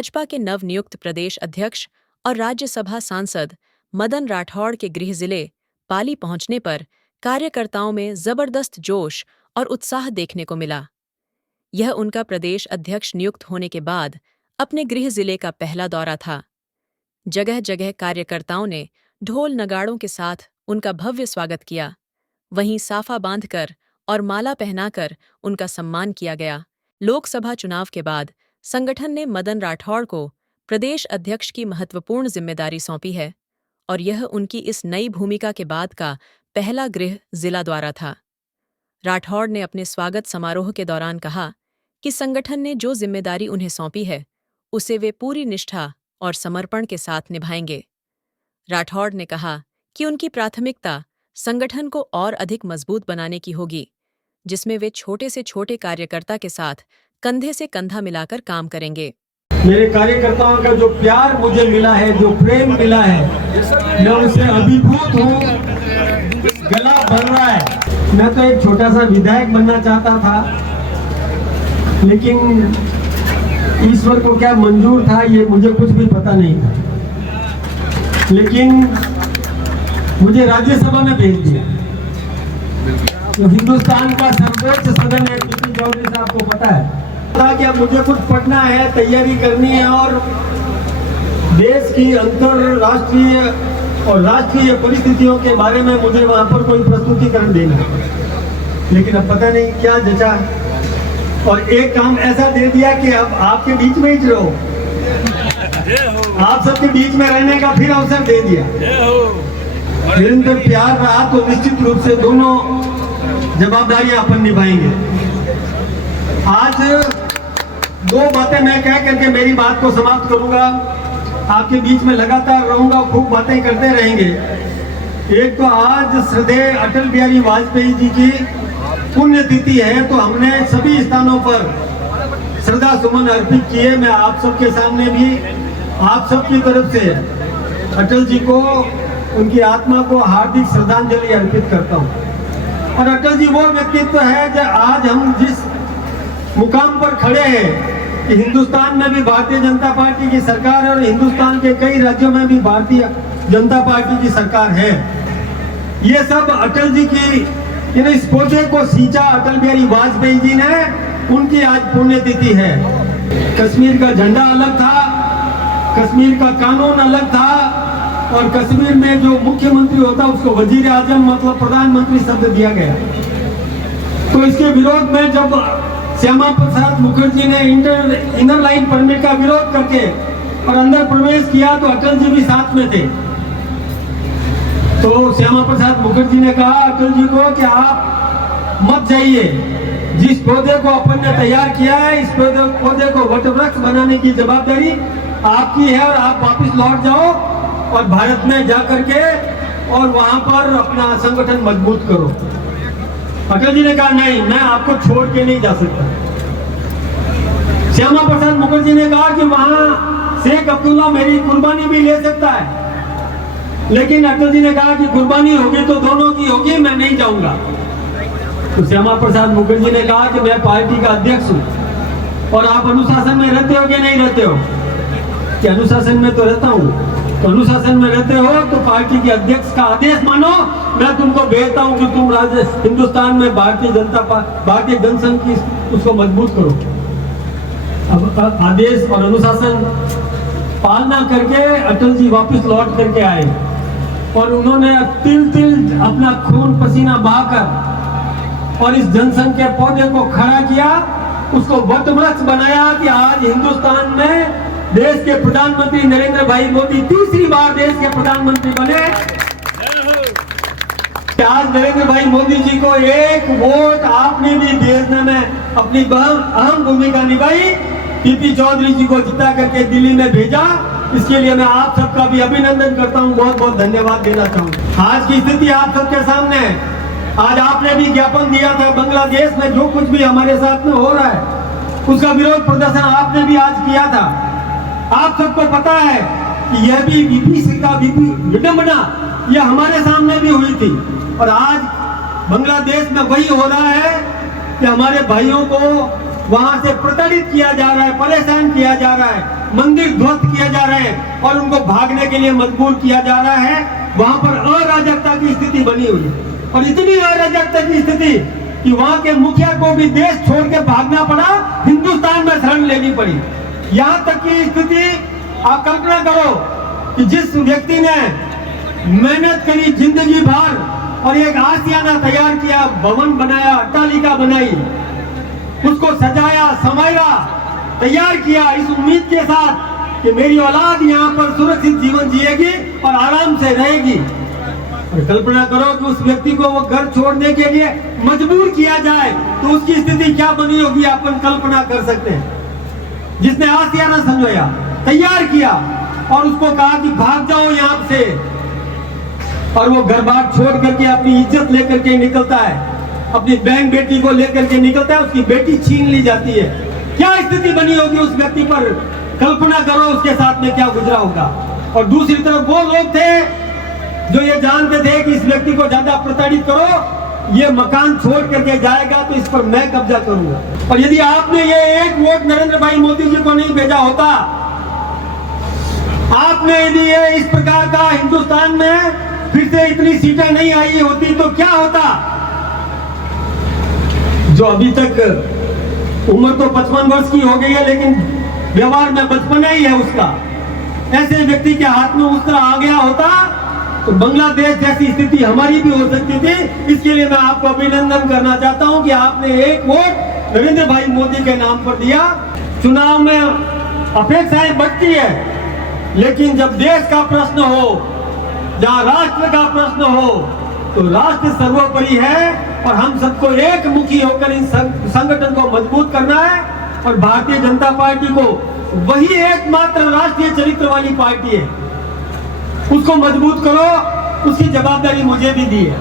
भाजपा के नवनियुक्त प्रदेश अध्यक्ष और राज्यसभा सांसद मदन राठौड़ के गृह जिले पाली पहुंचने पर कार्यकर्ताओं में जबरदस्त जोश और उत्साह देखने को मिला। यह उनका प्रदेश अध्यक्ष नियुक्त होने के बाद अपने गृह जिले का पहला दौरा था। जगह जगह कार्यकर्ताओं ने ढोल नगाड़ों के साथ उनका भव्य स्वागत किया। वहीं साफा बांधकर और माला पहनाकर उनका सम्मान किया गया। लोकसभा चुनाव के बाद संगठन ने मदन राठौड़ को प्रदेश अध्यक्ष की महत्वपूर्ण जिम्मेदारी सौंपी है और यह उनकी इस नई भूमिका के बाद का पहला गृह जिला दौरा था। राठौड़ ने अपने स्वागत समारोह के दौरान कहा कि संगठन ने जो जिम्मेदारी उन्हें सौंपी है उसे वे पूरी निष्ठा और समर्पण के साथ निभाएंगे। राठौड़ ने कहा कि उनकी प्राथमिकता संगठन को और अधिक मजबूत बनाने की होगी, जिसमें वे छोटे से छोटे कार्यकर्ता के साथ कंधे से कंधा मिलाकर काम करेंगे। मेरे कार्यकर्ताओं का जो प्यार मुझे मिला है, जो प्रेम मिला है, मैं उससे अभिभूत हूँ। गला भर रहा है। मैं तो एक छोटा सा विधायक बनना चाहता था, लेकिन ईश्वर को क्या मंजूर था ये मुझे कुछ भी पता नहीं था, लेकिन मुझे राज्यसभा में भेज दिया। तो हिंदुस्तान का सर्वोच्च सदन है, पीपी चौधरी साहब को पता है कि अब मुझे कुछ पढ़ना है, तैयारी करनी है और देश की अंतरराष्ट्रीय और राष्ट्रीय परिस्थितियों के बारे में मुझे वहां पर कोई प्रस्तुतिकरण देना है। लेकिन अब पता नहीं क्या जचा, और एक काम ऐसा दे दिया कि अब आपके बीच में ही रहो, आप सबके बीच में रहने का फिर अवसर दे दिया। निरंतर प्यार रहा तो निश्चित रूप से दोनों जवाबदारियां अपन निभाएंगे। आज दो बातें मैं कह करके मेरी बात को समाप्त करूंगा। आपके बीच में लगातार रहूंगा, खूब बातें करते रहेंगे। एक तो आज श्रद्धेय अटल बिहारी वाजपेयी जी की पुण्यतिथि है, तो हमने सभी स्थानों पर श्रद्धा सुमन अर्पित किए। मैं आप सबके सामने भी आप सबकी तरफ से अटल जी को, उनकी आत्मा को हार्दिक श्रद्धांजलि अर्पित करता हूँ। और अटल जी वो व्यक्तित्व है जो आज हम जिस मुकाम पर खड़े हैं कि हिंदुस्तान में भी भारतीय जनता पार्टी की सरकार है और हिंदुस्तान के कई राज्यों में भी भारतीय जनता पार्टी की सरकार है, ये सब अटल जी की इस पौधे को सींचा अटल बिहारी वाजपेयी जी ने, उनकी आज पुण्यतिथि है। कश्मीर का झंडा अलग था, कश्मीर का कानून अलग था, और कश्मीर में जो मुख्यमंत्री होता उसको वजीर आजम मतलब प्रधानमंत्री शब्द दिया गया। तो इसके विरोध में जब श्यामा प्रसाद मुखर्जी ने इनर लाइन परमिट का विरोध करके और अंदर प्रवेश किया तो अटल जी भी साथ में थे। तो श्यामा प्रसाद मुखर्जी ने कहा अटल जी को कि आप मत जाइए, जिस पौधे को अपन ने तैयार किया है इस पौधे को वटवृक्ष बनाने की जवाबदारी आपकी है, और आप वापस लौट जाओ और भारत में जाकर के और वहां पर अपना संगठन मजबूत करो। अटल जी ने कहा नहीं, मैं आपको छोड़ के नहीं जा सकता। श्यामा प्रसाद मुखर्जी ने कहा कि वहां शेख अब्दुल्ला मेरी कुर्बानी भी ले सकता है, लेकिन अटल जी ने कहा कि कुर्बानी होगी तो दोनों की होगी, मैं नहीं जाऊंगा। तो श्यामा प्रसाद मुखर्जी ने कहा कि मैं पार्टी का अध्यक्ष हूं और आप अनुशासन में रहते हो कि नहीं रहते हो? कि अनुशासन में तो रहता हूं। तो अनुशासन में रहते हो तो पार्टी के अध्यक्ष का आदेश मानो, मैं तुमको भेजता हूं कि तुम हिंदुस्तान में भारतीय जनसंघ की उसको मजबूत करो। अब आदेश और अनुशासन पालना करके अटल जी वापस लौट करके आए और उन्होंने तिल तिल अपना खून पसीना बहाकर और इस जनसंघ के पौधे को खड़ा किया, उसको वटवृक्ष बनाया कि आज हिंदुस्तान में देश के प्रधानमंत्री नरेंद्र भाई मोदी तीसरी बार देश के प्रधानमंत्री बने। आज नरेंद्र भाई मोदी जी को एक वोट आपने भी भेजने में अपनी अहम भूमिका निभाई, पीपी चौधरी जी को जिता करके दिल्ली में भेजा। इसके लिए मैं आप सबका भी अभिनंदन करता हूं, बहुत बहुत धन्यवाद देना चाहूंगा। आज की स्थिति आप सबके सामने है। आज आपने भी ज्ञापन दिया था, बांग्लादेश में जो कुछ भी हमारे साथ में हो रहा है उसका विरोध प्रदर्शन आपने भी आज किया था। आप सबको पता है कि यह भी विडंबना यह हमारे सामने भी हुई थी, और आज बांग्लादेश में वही हो रहा है कि हमारे भाइयों को वहां से प्रताड़ित किया जा रहा है, परेशान किया जा रहा है, मंदिर ध्वस्त किया जा रहा है और उनको भागने के लिए मजबूर किया जा रहा है, वहां पर अराजकता की स्थिति बनी हुई है। और इतनी अराजकता की स्थिति कि वहां के मुखिया को भी देश छोड़ के भागना पड़ा, हिंदुस्तान में शरण लेनी पड़ी। यहाँ तक की स्थिति आप कल्पना करो कि जिस व्यक्ति ने मेहनत करी जिंदगी भर और एक आशियाना तैयार किया, भवन बनाया, अट्टालिका बनाई, उसको सजाया, संवारा, तैयार किया इस उम्मीद के साथ कि मेरी औलाद यहाँ पर सुरक्षित जीवन जिएगी और आराम से रहेगी। और कल्पना करो कि उस व्यक्ति को वो घर छोड़ने के लिए मजबूर किया जाए तो उसकी स्थिति क्या बनी होगी, अपन कल्पना कर सकते हैं। जिसने आशियाना संजोया, तैयार किया और उसको कहा कि भाग जाओ यहाँ से, और वो घर बार छोड़ करके अपनी इज्जत लेकर के निकलता है, अपनी बहन बेटी को लेकर के निकलता है, उसकी बेटी छीन ली जाती है। क्या स्थिति बनी होगी उस व्यक्ति पर, कल्पना करो उसके साथ में क्या गुजरा होगा। और दूसरी तरफ वो लोग थे जो ये जानते थे कि इस व्यक्ति को ज्यादा प्रताड़ित करो, ये मकान छोड़ करके जाएगा तो इस पर मैं कब्जा करूंगा। और यदि आपने ये एक वोट नरेंद्र भाई मोदी जी को नहीं भेजा होता, आपने यदि ये इस प्रकार का हिंदुस्तान में फिर से इतनी सीटें नहीं आई होती तो क्या होता। जो अभी तक उम्र तो 55 वर्ष की हो गई है लेकिन व्यवहार में बचपना ही है उसका, ऐसे व्यक्ति के हाथ में उस तरह आ गया होता तो बांग्लादेश जैसी स्थिति हमारी भी हो सकती थी। इसके लिए मैं आपको अभिनंदन करना चाहता हूं कि आपने एक वोट नरेंद्र भाई मोदी के नाम पर दिया। चुनाव में अपेक्षाएं बढ़ती है, लेकिन जब देश का प्रश्न हो, जहां राष्ट्र का प्रश्न हो, तो राष्ट्र सर्वोपरि है और हम सबको एक मुखी होकर इन संगठन को मजबूत करना है। और भारतीय जनता पार्टी को वही एकमात्र राष्ट्रीय चरित्र वाली पार्टी है, उसको मजबूत करो, उसकी जवाबदारी मुझे भी दी है।